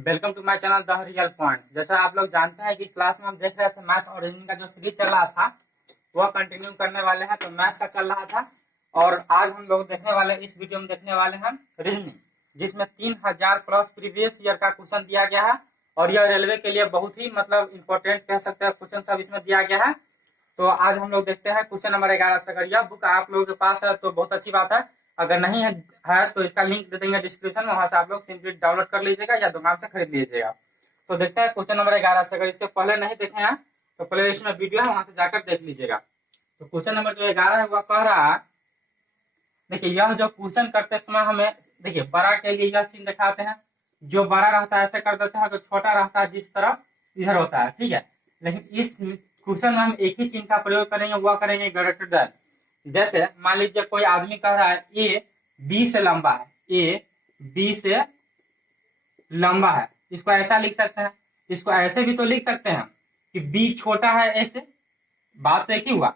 Welcome to my channel the real point. जैसा आप लोग जानते हैं कि क्लास में हम देख रहे थे मैथ और रीजनिंग का जो सीरीज चल रहा था वह कंटिन्यू करने वाले हैं। तो मैथ का चल रहा था और आज हम लोग देखने वाले इस वीडियो में देखने वाले हैं रीजनिंग, जिसमें 3000 प्लस प्रीवियस ईयर का क्वेश्चन दिया गया है और यह रेलवे के लिए बहुत ही इंपॉर्टेंट कह सकते हैं क्वेश्चन सब इसमें दिया गया है। तो आज हम लोग देखते हैं क्वेश्चन नंबर 11 से। अगर यह बुक आप लोगों के पास है तो बहुत अच्छी बात है, अगर नहीं है तो इसका लिंक दे देंगे डिस्क्रिप्शन में, वहां से आप लोग सिंपली डाउनलोड कर लीजिएगा या दुकान से खरीद लीजिएगा। तो देखते हैं क्वेश्चन नंबर 11 से। अगर इसके पहले नहीं देखे हैं तो प्ले लिस्ट में वीडियो है, वहां से जाकर देख लीजिएगा। तो क्वेश्चन नंबर जो 11 है वह कह रहा है, देखिए यह जो क्वेश्चन करते समय हमें देखिए बड़ा के लिए यह चिन्ह दिखाते हैं, जो बड़ा रहता है ऐसे कर देते हैं, जो छोटा रहता है जिस तरफ इधर होता है, ठीक है। लेकिन इस क्वेश्चन में हम एक ही चिन्ह का प्रयोग करेंगे, वह करेंगे ग्रेटर देन। जैसे मान लीजिए कोई आदमी कह रहा है ए बी से लंबा है, ए बी से लंबा है, इसको ऐसा लिख सकते हैं। इसको ऐसे भी तो लिख सकते हैं कि बी छोटा है ए से, बात तो एक ही हुआ।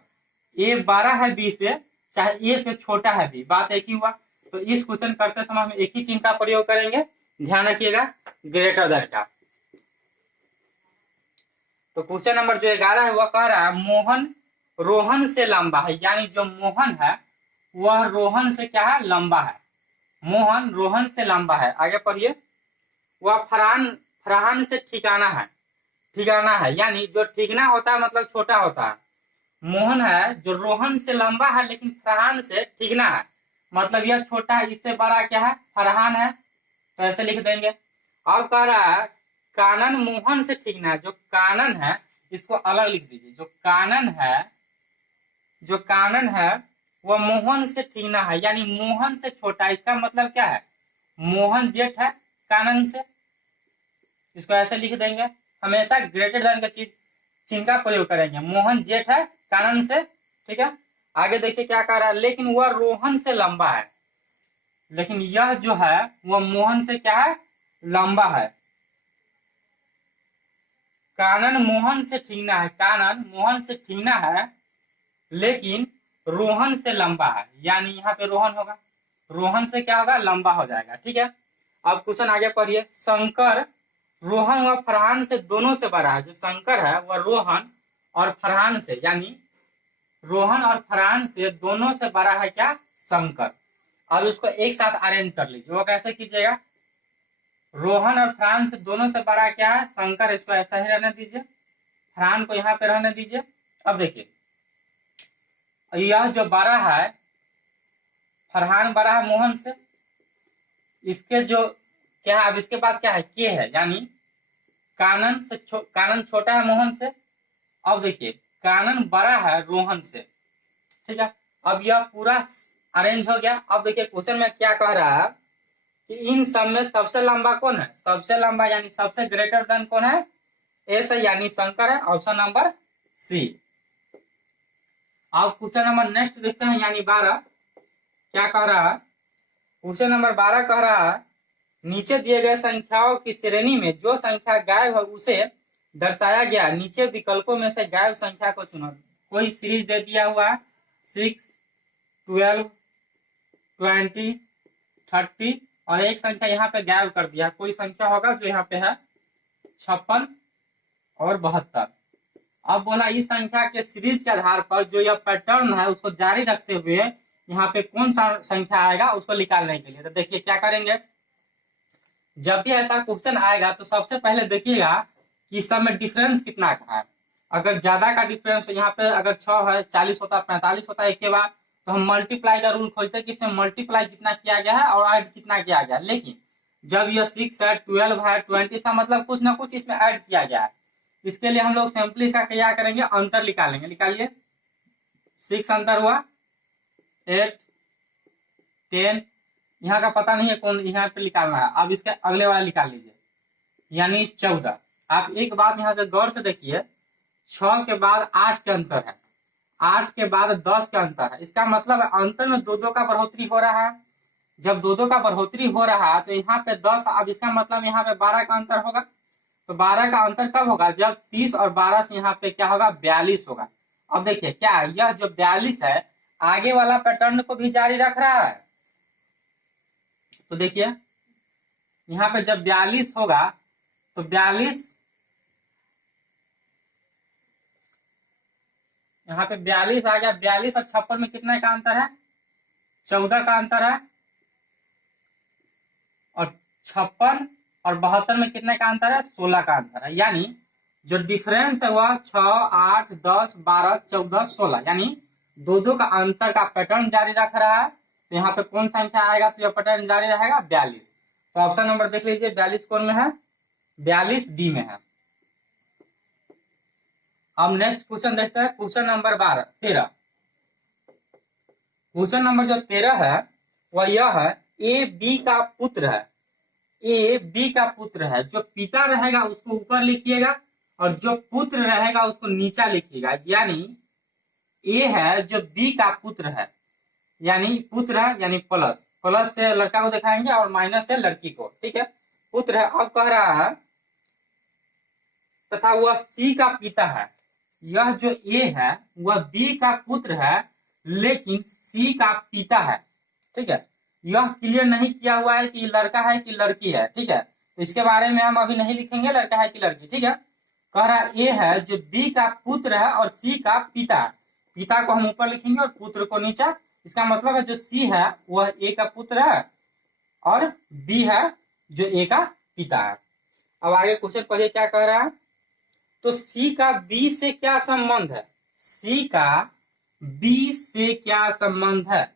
ए बड़ा है बी से, चाहे ए से छोटा है बी, बात एक ही हुआ। तो इस क्वेश्चन करते समय हम एक ही चिन्ह का प्रयोग करेंगे, ध्यान रखिएगा, ग्रेटर देन का। तो क्वेश्चन नंबर जो 11 है वह कह रहा है मोहन रोहन से लंबा है, यानी जो मोहन है वह रोहन से क्या है, लंबा है। मोहन रोहन से लंबा है। आगे पढ़िए, वह फरहान से ठिकाना है, ठिकाना है यानी जो ठिकना होता है मतलब छोटा होता है। मोहन है जो रोहन से लंबा है, लेकिन फरहान से ठिकना है मतलब यह छोटा है, इससे बड़ा क्या है, फरहान है, तो ऐसे लिख देंगे। अब कह रहा है कानन मोहन से ठिकना है, जो कानन है इसको अलग लिख दीजिए। जो कानन है वह मोहन से ठिकना है, यानी मोहन से छोटा। इसका मतलब क्या है, मोहन जेठ है कानन से, इसको ऐसे लिख देंगे। हमेशा ग्रेटर देन का चिन्ह का प्रयोग करेंगे। मोहन जेठ है कानन से, ठीक है। आगे देखिए क्या कह रहा है, लेकिन वह रोहन से लंबा है। लेकिन यह जो है वह मोहन से क्या है, लंबा है। कानन मोहन से ठिकना है, कानन मोहन से ठिकना है, लेकिन रोहन से लंबा है, यानी यहाँ पे रोहन होगा, रोहन से क्या होगा, लंबा हो जाएगा, ठीक है। अब क्वेश्चन आगे पढ़िए, शंकर रोहन व फरहान से दोनों से बड़ा है। जो शंकर है वह रोहन और फरहान से, यानी रोहन और फरहान से दोनों से बड़ा है क्या, शंकर। अब इसको एक साथ अरेंज कर लीजिए। वो कैसे कीजिएगा, रोहन और फरहान से दोनों से बड़ा क्या है, शंकर, इसको ऐसा ही रहने दीजिए, फरहान को यहाँ पे रहने दीजिए। अब देखिए यह जो बड़ा है, फरहान बड़ा है मोहन से, इसके जो क्या है, अब इसके बाद क्या है, के है, यानी कानन से कानन छोटा है मोहन से। अब देखिए कानन बड़ा है रोहन से, ठीक है। अब यह पूरा अरेंज हो गया। अब देखिए क्वेश्चन में क्या कह रहा है कि इन सब में सबसे लंबा कौन है, सबसे लंबा यानी सबसे ग्रेटर देन कौन है, ए से, यानी शंकर है, ऑप्शन नंबर सी। अब क्वेश्चन नंबर नेक्स्ट देखते हैं, यानी 12 क्या कह रहा है। क्वेश्चन नंबर 12 कह रहा है नीचे दिए गए संख्याओं की श्रेणी में जो संख्या गायब है उसे दर्शाया गया, नीचे विकल्पों में से गायब संख्या को चुनो। कोई सीरीज दे दिया हुआ है 6, 12, 20, 30 और एक संख्या यहाँ पे गायब कर दिया। कोई संख्या होगा जो यहाँ पे है 56 और 72। अब बोला इस संख्या के सीरीज के आधार पर जो यह पैटर्न है उसको जारी रखते हुए यहाँ पे कौन सा संख्या आएगा उसको निकालने के लिए। तो देखिए क्या करेंगे, जब भी ऐसा क्वेश्चन आएगा तो सबसे पहले देखिएगा कि सब में डिफरेंस कितना का है। अगर ज्यादा का डिफरेंस यहाँ पे अगर 6 है, 40 होता है, 45 होता है, एक के बाद तो हम मल्टीप्लाई का रूल खोजते हैं कि इसमें मल्टीप्लाई कितना किया गया है और ऐड कितना किया गया। लेकिन जब यह 6 है, 12 है, 20 का मतलब कुछ ना कुछ इसमें ऐड किया गया है। इसके लिए हम लोग सिंपली इसका क्या करेंगे, अंतर निकालेंगे। निकालिए, 6 अंतर हुआ 8, 10, यहाँ का पता नहीं है कौन, यहाँ पे निकालना है। अब इसके अगले वाला निकाल लीजिए, यानी 14। आप एक बात यहाँ से गौर से देखिए, 6 के बाद 8 के अंतर है, 8 के बाद 10 के अंतर है। इसका मतलब अंतर में 2-2 का बढ़ोतरी हो रहा है। जब 2-2 का बढ़ोतरी हो रहा है तो यहाँ पे 10, अब इसका मतलब यहाँ पे 12 का अंतर होगा। तो 12 का अंतर कब होगा, जब 30 और 12 से यहाँ पे क्या होगा, 42 होगा। अब देखिए क्या यह जो 42 है आगे वाला पैटर्न को भी जारी रख रहा है। तो देखिए यहाँ पे जब 42 होगा तो 42, यहाँ पे 42 आ गया। 42 और 56 में कितना का अंतर है? 14 का अंतर है। और 56 और 72 में कितने का अंतर है? 16 का अंतर है। यानी जो डिफरेंस है वह 6, 8, 10, 12, 14, 16, यानी दो दो का अंतर का पैटर्न जारी रख रहा है। तो यहाँ पे कौन संख्या आएगा तो यह पैटर्न जारी रहेगा? 42। तो ऑप्शन नंबर देख लीजिए, 42 कौन में है? 42 डी में है। अब नेक्स्ट क्वेश्चन देखते हैं, क्वेश्चन नंबर 13। क्वेश्चन नंबर जो 13 है वह यह है, ए बी का पुत्र है। ए बी का पुत्र है। जो पिता रहेगा उसको ऊपर लिखिएगा और जो पुत्र रहेगा उसको नीचा लिखिएगा। यानी ए है जो बी का पुत्र है, यानी पुत्र है, यानी प्लस, प्लस से लड़का को दिखाएंगे और माइनस से लड़की को। ठीक है, पुत्र है। अब कह रहा है तथा वह सी का पिता है। यह जो ए है वह बी का पुत्र है लेकिन सी का पिता है। ठीक है, यह क्लियर नहीं किया हुआ है कि लड़का है कि लड़की है। ठीक है, तो इसके बारे में हम अभी नहीं लिखेंगे लड़का है कि लड़की। ठीक है, कह रहा ए है जो बी का पुत्र है और सी का पिता। पिता को हम ऊपर लिखेंगे और पुत्र को नीचा। इसका मतलब है जो सी है वह ए का पुत्र है और बी है जो ए का पिता है। अब आगे क्वेश्चन पढ़िए क्या कह रहा है। तो सी का बी से क्या संबंध है? सी का बी से क्या संबंध है?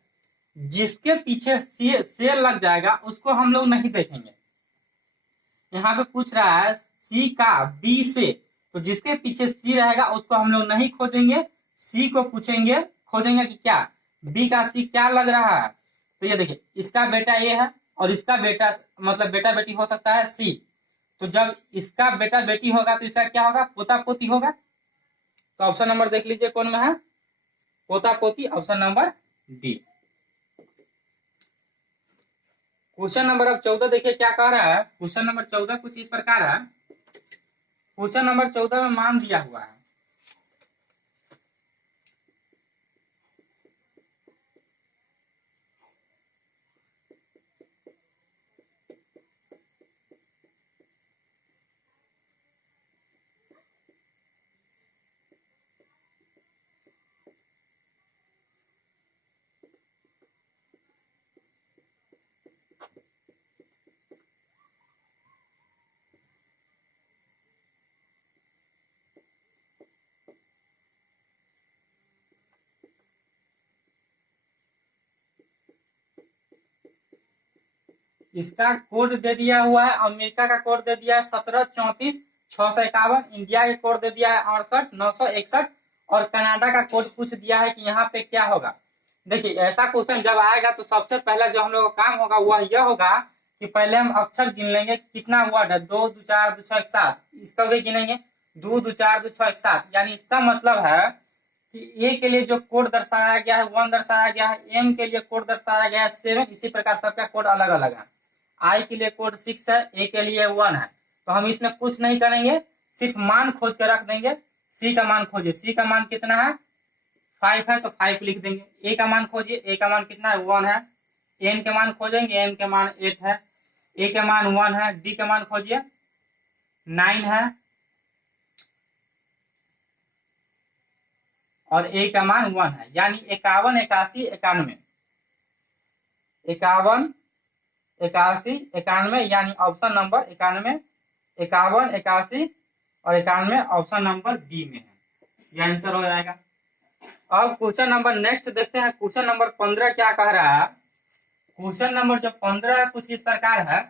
जिसके पीछे से लग जाएगा उसको हम लोग नहीं देखेंगे। यहाँ पे पूछ रहा है सी का बी से, तो जिसके पीछे सी रहेगा उसको हम लोग नहीं खोजेंगे, सी को पूछेंगे, खोजेंगे कि क्या बी का सी क्या लग रहा है। तो ये देखिए, इसका बेटा ए है और इसका बेटा मतलब बेटा बेटी हो सकता है सी। तो जब इसका बेटा बेटी होगा तो इसका क्या होगा? पोता पोती होगा। तो ऑप्शन नंबर देख लीजिए कौन में है? पोता पोती, option number D. Question number अब 14 देखिए क्या कह रहा है। क्वेश्चन नंबर 14 कुछ इस प्रकार है। क्वेश्चन नंबर 14 में मान दिया हुआ है इसका कोड दे दिया हुआ है, अमेरिका का कोड दे दिया है 1734-651, इंडिया का कोड दे दिया है 68-961 और कनाडा का कोड पूछ दिया है कि यहाँ पे क्या होगा। देखिए, ऐसा क्वेश्चन जब आएगा तो सबसे पहला जो हम लोग का काम होगा वह यह होगा कि पहले हम अक्षर गिन लेंगे कितना वर्ड है। 2, 2, 4, 2, 6, 7, इसका भी गिनेंगे 2, 2, 4, 2, 6, 7। यानी इसका मतलब है कि ए के लिए जो कोड दर्शाया गया है 1 दर्शाया गया है, एम के लिए कोड दर्शाया गया है 7, इसी प्रकार सबका कोड अलग अलग है। आई के लिए कोड 6 है, ए के लिए 1 है। तो हम इसमें कुछ नहीं करेंगे, सिर्फ मान खोज कर रख देंगे। सी का मान खोजिए, सी का मान कितना है? 5 है तो 5 लिख देंगे। ए का मान खोजिए, ए का मान कितना है? 1 है। एन के मान खोजेंगे, एन के मान 8 है। ए के मान 1 है। डी के मान खोजिए, 9 है और ए का मान 1 है। यानी 51, 81, 91, 51, 81, 91, यानी ऑप्शन नंबर 91, 51, 81 और 91 ऑप्शन नंबर बी में है। यह आंसर हो जाएगा। अब क्वेश्चन नंबर नेक्स्ट देखते हैं। क्वेश्चन नंबर 15 क्या कह रहा है। क्वेश्चन नंबर जो 15 कुछ इस प्रकार है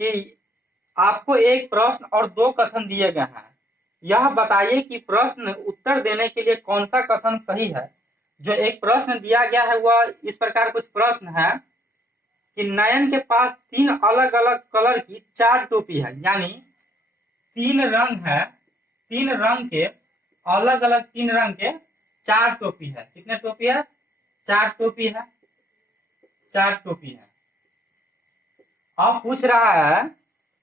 कि आपको एक प्रश्न और 2 कथन दिए गए हैं। यह बताइए कि प्रश्न उत्तर देने के लिए कौन सा कथन सही है। जो एक प्रश्न दिया गया है वह इस प्रकार कुछ प्रश्न है कि नयन के पास 3 अलग अलग कलर की 4 टोपी है। यानी 3 रंग है, 3 रंग के अलग अलग 3 रंग के 4 टोपी है। कितने टोपी है? 4 टोपी है, 4 टोपी है। अब पूछ रहा है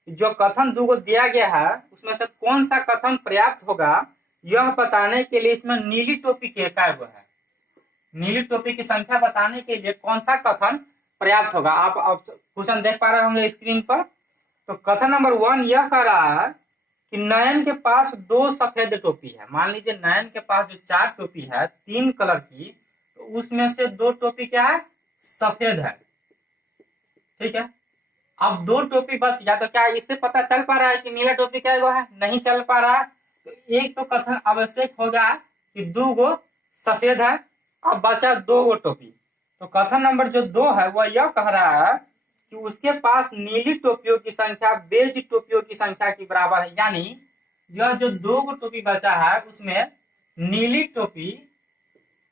जो कथन 2 को दिया गया है उसमें से कौन सा कथन पर्याप्त होगा। यह बताने के लिए इसमें नीली टोपी के क्या है, नीली टोपी की संख्या बताने के लिए कौन सा कथन पर्याप्त होगा। आप क्वेश्चन देख पा रहे होंगे स्क्रीन पर। तो कथन नंबर 1 यह कह रहा है कि नयन के पास 2 सफेद टोपी है। मान लीजिए नयन के पास जो 4 टोपी है 3 कलर की, तो उसमें से 2 टोपी क्या है, सफेद है। ठीक है, अब 2 टोपी बच गया, तो क्या इससे पता चल पा रहा है कि नीला टोपी क्या है, नहीं चल पा रहा है। तो एक तो कथन आवश्यक होगा कि 2 गो सफेद है, अब बचा 2 गो टोपी। तो कथन नंबर जो 2 है वह यह कह रहा है कि उसके पास नीली टोपियों की संख्या बेज टोपियों की संख्या के बराबर है। यानी यह जो 2 गो टोपी बचा है उसमें नीली टोपी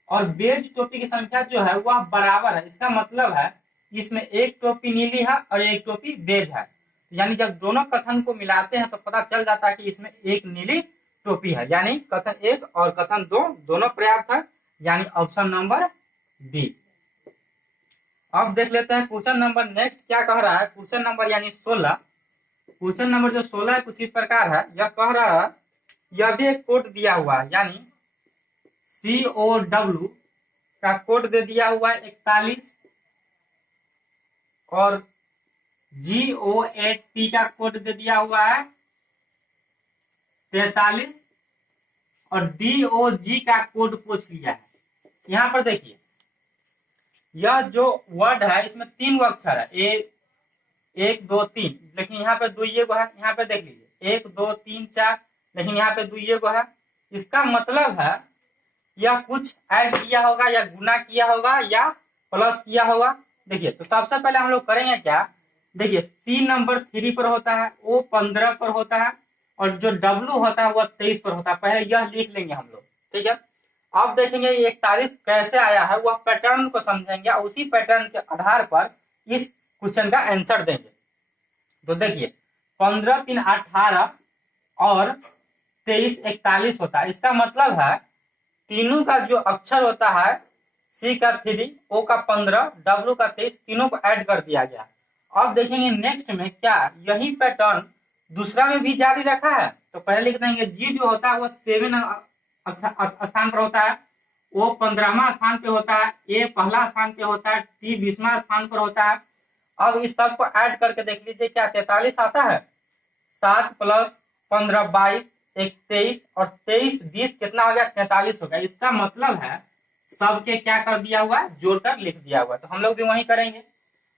और बेज टोपी की संख्या जो है वह बराबर है। इसका मतलब है इसमें एक टोपी नीली है और एक टोपी बेज है। यानी जब दोनों कथन को मिलाते हैं तो पता चल जाता है कि इसमें एक नीली टोपी है। यानी कथन 1 और कथन 2 दोनों पर्याप्त है, यानी ऑप्शन नंबर बी। अब देख लेते हैं क्वेश्चन नंबर नेक्स्ट क्या कह रहा है। क्वेश्चन नंबर यानी 16। क्वेश्चन नंबर जो 16 है कुछ इस प्रकार है। यह कह रहा है, यह भी एक कोड दिया हुआ है, यानी COW का कोड दे दिया हुआ है 41 और GOAT का कोड दे दिया हुआ है 43 और DOG का कोड पूछ लिया है। यहाँ पर देखिए यह जो वर्ड है इसमें 3 अक्षर है, 1 2 3, लेकिन यहाँ पे 2 गो है। यहाँ पे देख लीजिए 1 2 3 4, लेकिन यहाँ पे 2 गो है। इसका मतलब है यह कुछ ऐड किया होगा या गुना किया होगा या प्लस किया होगा। देखिए तो सबसे पहले हम लोग करेंगे क्या, देखिए C नंबर 3 पर होता है, O 15 पर होता है और जो W होता है वह 23 पर होता है। पहले यह लिख लेंगे हम लोग, ठीक है। अब देखेंगे 41 कैसे आया है, वह पैटर्न को समझेंगे और उसी पैटर्न के आधार पर इस क्वेश्चन का आंसर देंगे। तो देखिए 15 3 18 और 23 41 होता है। इसका मतलब है तीनों का जो अक्षर होता है, C का 3, O का 15, W का 23, तीनों को ऐड कर दिया गया। अब देखेंगे नेक्स्ट में क्या यही पैटर्न दूसरा में भी जारी रखा है। तो पहले लिख देंगे G जो होता है वो 7 स्थान पर होता है, O 15वां स्थान पे होता है, A पहला स्थान पे होता है, T 20वां स्थान पर होता है। अब इस सब को ऐड करके देख लीजिए क्या 43 आता है। 7 + 15 22, 23 और 23 20 कितना हो गया, 43 हो गया। इसका मतलब है सबके क्या कर दिया हुआ है, जोड़कर लिख दिया हुआ है। तो हम लोग भी वही करेंगे।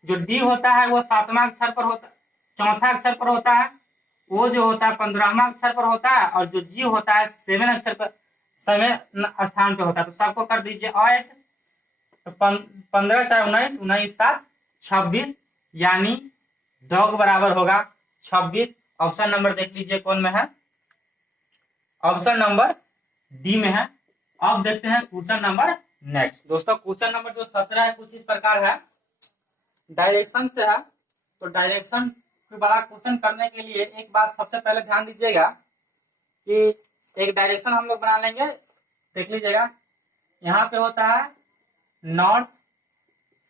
जो डी होता है वो 7वां अक्षर पर होता है, चौथा अक्षर पर होता है। वो जो होता है 15वां अक्षर पर होता है और जो जी होता है 7 अक्षर पर 7 स्थान पे होता है। तो सबको कर दीजिए ऐड। तो 15 4 19, 19 7 26, यानी डॉग बराबर होगा 26। ऑप्शन नंबर देख लीजिए कौन में है, ऑप्शन नंबर डी में है। अब देखते हैं क्वेश्चन नंबर नेक्स्ट। दोस्तों क्वेश्चन नंबर जो 17 है कुछ इस प्रकार है, डायरेक्शन से है। तो डायरेक्शन वाला क्वेश्चन करने के लिए एक बात सबसे पहले ध्यान दीजिएगा कि एक डायरेक्शन हम लोग बना लेंगे। देख लीजिएगा यहाँ पे होता है नॉर्थ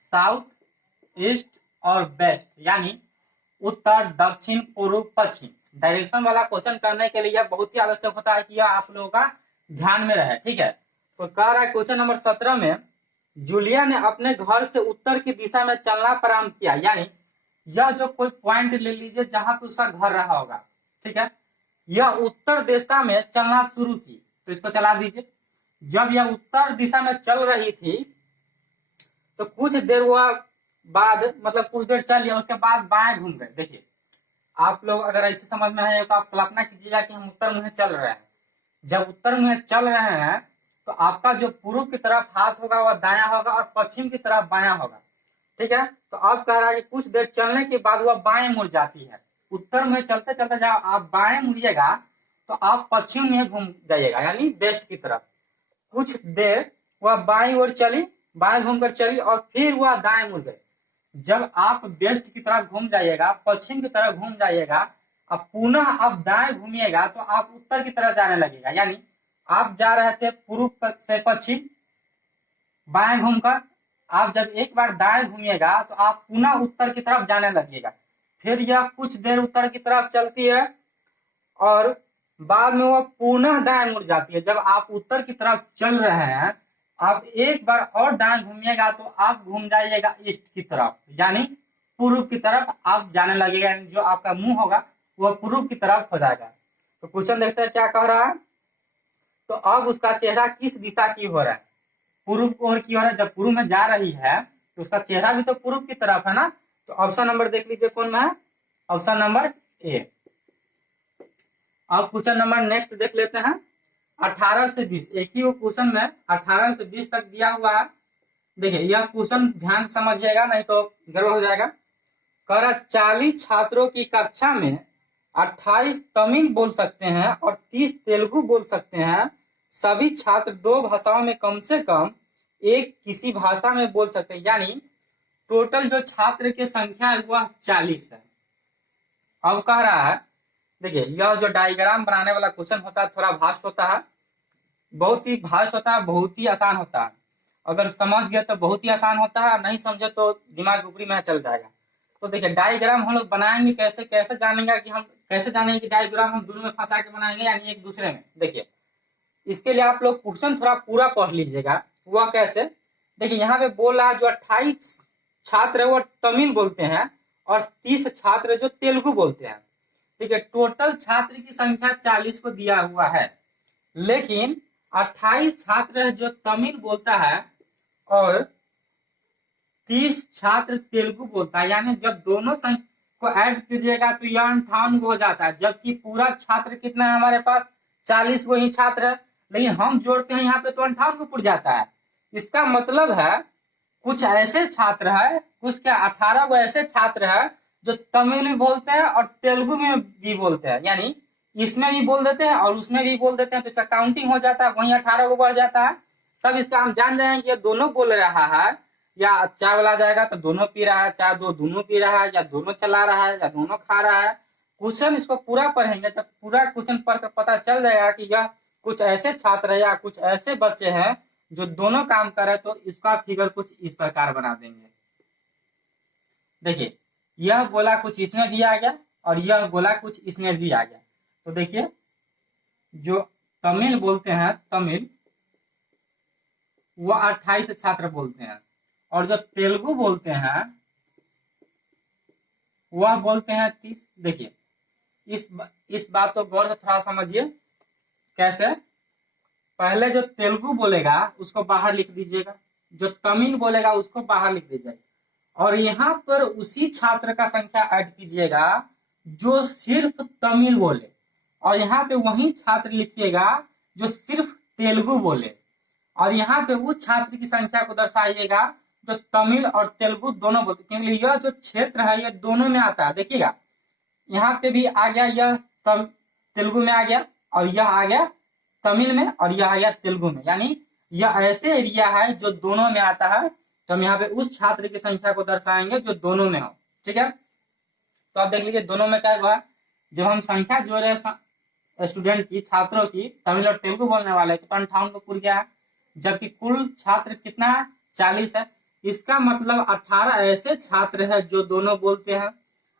साउथ ईस्ट और वेस्ट, यानी उत्तर दक्षिण पूर्व पश्चिम। डायरेक्शन वाला क्वेश्चन करने के लिए बहुत ही आवश्यक होता है कि यह आप लोगों का ध्यान में रहे, ठीक है। तो कह रहा है क्वेश्चन नंबर 17 में, जूलिया ने अपने घर से उत्तर की दिशा में चलना प्रारंभ किया। यानी यह जो कोई पॉइंट ले लीजिए जहां पे उसका घर रहा होगा, ठीक है। यह उत्तर दिशा में चलना शुरू की, तो इसको चला दीजिए। जब यह उत्तर दिशा में चल रही थी तो कुछ देर हुआ बाद, मतलब कुछ देर चल लिया, उसके बाद बाएं घूम गए। देखिए आप लोग अगर ऐसे समझ में आए तो आप कल्पना कीजिएगा कि हम उत्तर मुहे चल रहे हैं। जब उत्तर मुहे चल रहे हैं तो आपका जो पूर्व की तरफ हाथ होगा वह दाया होगा और पश्चिम की तरफ बाया होगा, ठीक है। तो अब कह रहा है कि कुछ देर चलने के बाद वह बाएं मुड़ जाती है। उत्तर में चलते चलते जब आप बाएं मुड़िएगा तो आप पश्चिम में घूम जाइएगा, यानी वेस्ट की तरफ। कुछ देर वह बाईं ओर चली, बाएं घूमकर चली और फिर वह दाएं मुड़ गई। जब आप वेस्ट की तरफ घूम जाइएगा, पश्चिम की तरफ घूम जाइएगा, अब पुनः आप दाएं घूमिएगा तो आप उत्तर की तरफ जाने लगेगा। यानी आप जा रहे थे पूर्व से पश्चिम बाएं घूमकर, आप जब एक बार दाएं घूमिएगा तो आप पुनः उत्तर की तरफ जाने लगेगा। फिर यह कुछ देर उत्तर की तरफ चलती है और बाद में वह पुनः दाएं मुड़ जाती है। जब आप उत्तर की तरफ चल रहे हैं, आप एक बार और दाएं घूमिएगा तो आप घूम जाइएगा ईस्ट की तरफ, यानी पूर्व की तरफ आप जाने लगेगा, जो आपका मुंह होगा वह पूर्व की तरफ हो जाएगा। तो क्वेश्चन देखते हैं क्या कह रहा है। तो अब उसका चेहरा किस दिशा की हो रहा है, पूर्व ओर की हो रहा है। जब पूर्व में जा रही है तो उसका चेहरा भी तो पूर्व की तरफ है ना। तो ऑप्शन नंबर देख लीजिए कौन में है, ऑप्शन नंबर ए। अब क्वेश्चन नंबर नेक्स्ट देख लेते हैं। 18 से 20, एक ही वो क्वेश्चन में 18 से 20 तक दिया हुआ है। देखिए यह क्वेश्चन ध्यान समझिएगा, नहीं तो गड़बड़ हो जाएगा। कह रहा 40 छात्रों की कक्षा में 28 तमिल बोल सकते हैं और 30 तेलुगु बोल सकते हैं। सभी छात्र दो भाषाओं में कम से कम एक किसी भाषा में बोल सकते हैं। यानी टोटल जो छात्र की संख्या है वह 40 है। अब कह रहा है, देखिए यह जो डायग्राम बनाने वाला क्वेश्चन होता है थोड़ा भास्ट होता है, बहुत ही भास्ट होता है, बहुत ही आसान होता है। अगर समझ गए तो बहुत ही आसान होता है, नहीं समझे तो दिमाग ऊपरी में चल जाएगा। तो देखिए डायग्राम हम लोग बनाएंगे कैसे, कैसे जानेंगे कि हम कैसे जानेंगे कि डायग्राम हम दोनों में फंसा के बनाएंगे यानी एक दूसरे में। देखिए इसके लिए आप लोग क्वेश्चन थोड़ा पूरा पढ़ लीजिएगा। वह कैसे, देखिए यहाँ पे बोल रहा है जो 28 छात्र है वो तमिल बोलते हैं और 30 छात्र जो तेलुगु बोलते हैं। ठीक है, टोटल छात्र की संख्या 40 को दिया हुआ है, लेकिन 28 छात्र है जो तमिल बोलता है और 30 छात्र तेलुगु बोलता है। यानी जब दोनों को ऐड कीजिएगा तो यह 58 हो जाता है, जबकि पूरा छात्र कितना है हमारे पास 40 वही छात्र है, लेकिन हम जोड़ते हैं यहाँ पे तो 58 को पुर जाता है। इसका मतलब है कुछ ऐसे छात्र है, कुछ क्या 18 को ऐसे छात्र है जो तमिल भी बोलते हैं और तेलुगु में भी बोलते हैं। यानी इसमें भी बोल देते हैं और उसमें भी बोल देते हैं, तो इसका काउंटिंग हो जाता है, वहीं 18 को बढ़ जाता है। तब इसका हम जान जाएंगे ये दोनों बोल रहा है, या चाय वाला जाएगा तो दोनों पी रहा है, चाय दोनों पी रहा है, या दोनों चला रहा है, या दोनों खा रहा है। क्वेश्चन इसको पूरा पढ़ेंगे, जब पूरा क्वेश्चन पढ़कर पता चल जाएगा कि यह कुछ ऐसे छात्र है या कुछ ऐसे बच्चे हैं जो दोनों काम कर रहे, तो इसका फिगर कुछ इस प्रकार बना देंगे। देखिए यह गोला कुछ इसमें भी आ गया और यह गोला कुछ इसमें भी आ गया। तो देखिए जो तमिल बोलते हैं, तमिल वो 28 छात्र बोलते हैं, और जो तेलुगु बोलते हैं वह बोलते हैं 30। देखिए इस बात को गौर से थोड़ा समझिए। कैसे, पहले जो तेलुगु बोलेगा उसको बाहर लिख दीजिएगा, जो तमिल बोलेगा उसको बाहर लिख दीजिएगा, और यहाँ पर उसी छात्र का संख्या ऐड कीजिएगा जो सिर्फ तमिल बोले, और यहाँ पे वही छात्र लिखिएगा जो सिर्फ तेलुगु बोले, और यहाँ पे उस छात्र की संख्या को दर्शाइएगा जो तमिल और तेलुगु दोनों बोलते, क्योंकि यह जो क्षेत्र है यह दोनों में आता है। देखिएगा यहाँ पे भी आ गया, यह तेलुगु में आ गया, और यह आ गया तमिल में, और यह आ गया तेलुगु में। यानी यह ऐसे एरिया है जो दोनों में आता है। तो हम यहाँ पे उस छात्र की संख्या को दर्शाएंगे जो दोनों में हो। ठीक है, तो आप देख लीजिए दोनों में क्या हुआ, जब हम संख्या जोड़े स्टूडेंट की, छात्रों की तमिल और तेलुगु बोलने वाले तो 58 को पूर गया है, जबकि कुल छात्र कितना है 40 है। इसका मतलब 18 ऐसे छात्र है जो दोनों बोलते हैं।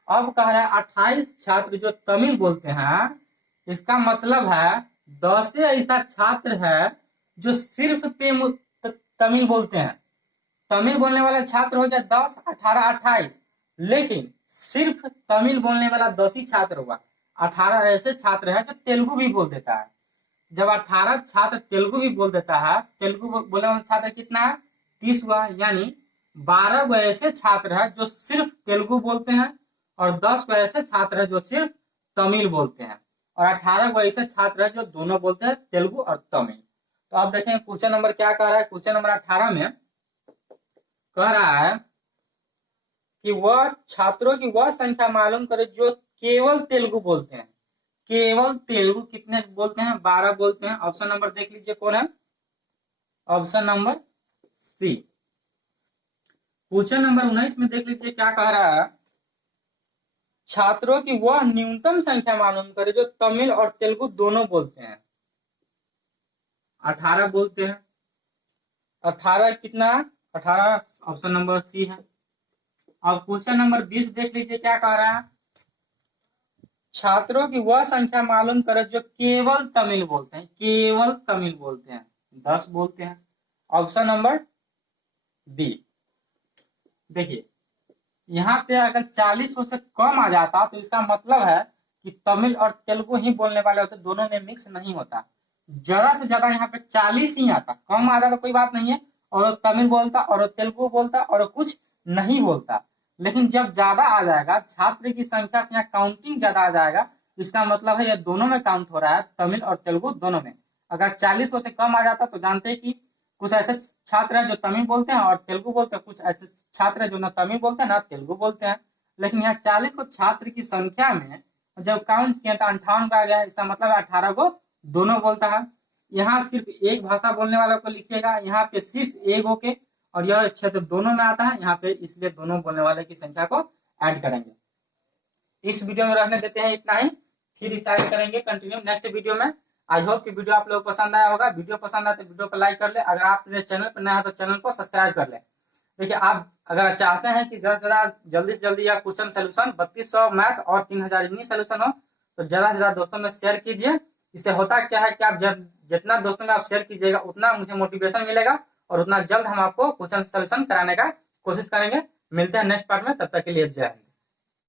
अब कह रहा है 28 छात्र जो तमिल बोलते हैं, इसका मतलब है 10 ऐसा छात्र है जो सिर्फ तमिल बोलते हैं। तमिल बोलने वाला छात्र हो गया 10, 18, 28, लेकिन सिर्फ तमिल बोलने वाला 10 ही छात्र हुआ। 18 ऐसे छात्र है जो तेलुगु भी बोल देता है। जब 18 छात्र तेलुगु भी बोल देता है, तेलुगु बोलने वाला छात्र कितना है 30 हुआ। यानी 12 वो ऐसे छात्र है जो सिर्फ तेलुगु बोलते हैं, और 10 को ऐसे छात्र है जो सिर्फ तमिल बोलते हैं, और 18 को ऐसे छात्र है जो दोनों बोलते हैं, तेलुगु और तमिल। तो आप देखें क्वेश्चन नंबर क्या कह रहा है। क्वेश्चन नंबर 18 में कह रहा है कि वह छात्रों की वह संख्या मालूम करे जो केवल तेलुगु बोलते हैं। केवल तेलुगु कितने बोलते हैं, 12 बोलते हैं। ऑप्शन नंबर देख लीजिए कौन है, option number C. Question number 19 में देख लीजिए क्या कह रहा है, छात्रों की वह न्यूनतम संख्या मालूम करे जो तमिल और तेलुगु दोनों बोलते हैं। 18 बोलते हैं। 18 कितना, 18 ऑप्शन नंबर सी है। अब क्वेश्चन नंबर 20 देख लीजिए क्या कह रहा है, छात्रों की वह संख्या मालूम करे जो केवल तमिल बोलते हैं। केवल तमिल बोलते हैं 10 बोलते हैं। Option number B. देखिए यहाँ पे अगर 40 से कम आ जाता तो इसका मतलब है कि तमिल और तेलुगु ही बोलने वाले होते, दोनों में मिक्स नहीं होता। ज्यादा से ज्यादा यहाँ पे 40 ही आता, कम आता तो कोई बात नहीं है, और तमिल बोलता और तेलुगु बोलता और कुछ नहीं बोलता। लेकिन जब ज्यादा आ जाएगा, छात्र की संख्या से यहाँ काउंटिंग ज्यादा आ जाएगा, इसका मतलब है ये दोनों में काउंट हो रहा है, तमिल और तेलुगु दोनों में। अगर 40 से कम आ जाता तो जानते हैं कि कुछ ऐसे छात्र हैं जो तमिल बोलते हैं और तेलुगु बोलते हैं, कुछ ऐसे छात्र हैं जो ना तमिल बोलते हैं ना तेलुगु बोलते हैं। लेकिन यहाँ 40 को छात्र की संख्या में जब काउंट किया तो 58 का आ गया, इसका मतलब 18 को दोनों बोलता है। यहाँ सिर्फ एक भाषा बोलने वालों को लिखिएगा, यहाँ पे सिर्फ एक ओके, और यह क्षेत्र दोनों में आता है यहाँ पे, इसलिए दोनों बोलने वाले की संख्या को ऐड करेंगे। इस वीडियो में रहने देते हैं इतना ही, फिर इसे आगे करेंगे कंटिन्यू नेक्स्ट वीडियो में। आई होप कि वीडियो आप लोग को पसंद आया होगा। वीडियो पसंद आया तो वीडियो को लाइक कर ले, अगर आप मेरे चैनल पर नया है तो चैनल को सब्सक्राइब कर ले। देखिए, आप अगर चाहते हैं कि ज्यादा जल्दी से जल्दी या क्वेश्चन सोल्यूशन 3200 मैथ और 3000 इंग्लिश सोल्यूशन हो, तो ज्यादा से ज्यादा दोस्तों में शेयर कीजिए। इससे होता क्या है कि आप जितना दोस्तों में आप शेयर कीजिएगा उतना मुझे मोटिवेशन मिलेगा, और उतना जल्द हम आपको क्वेश्चन सोल्यूशन कराने का कोशिश करेंगे। मिलते हैं नेक्स्ट पार्ट में, तब तक के लिए जय हिंद।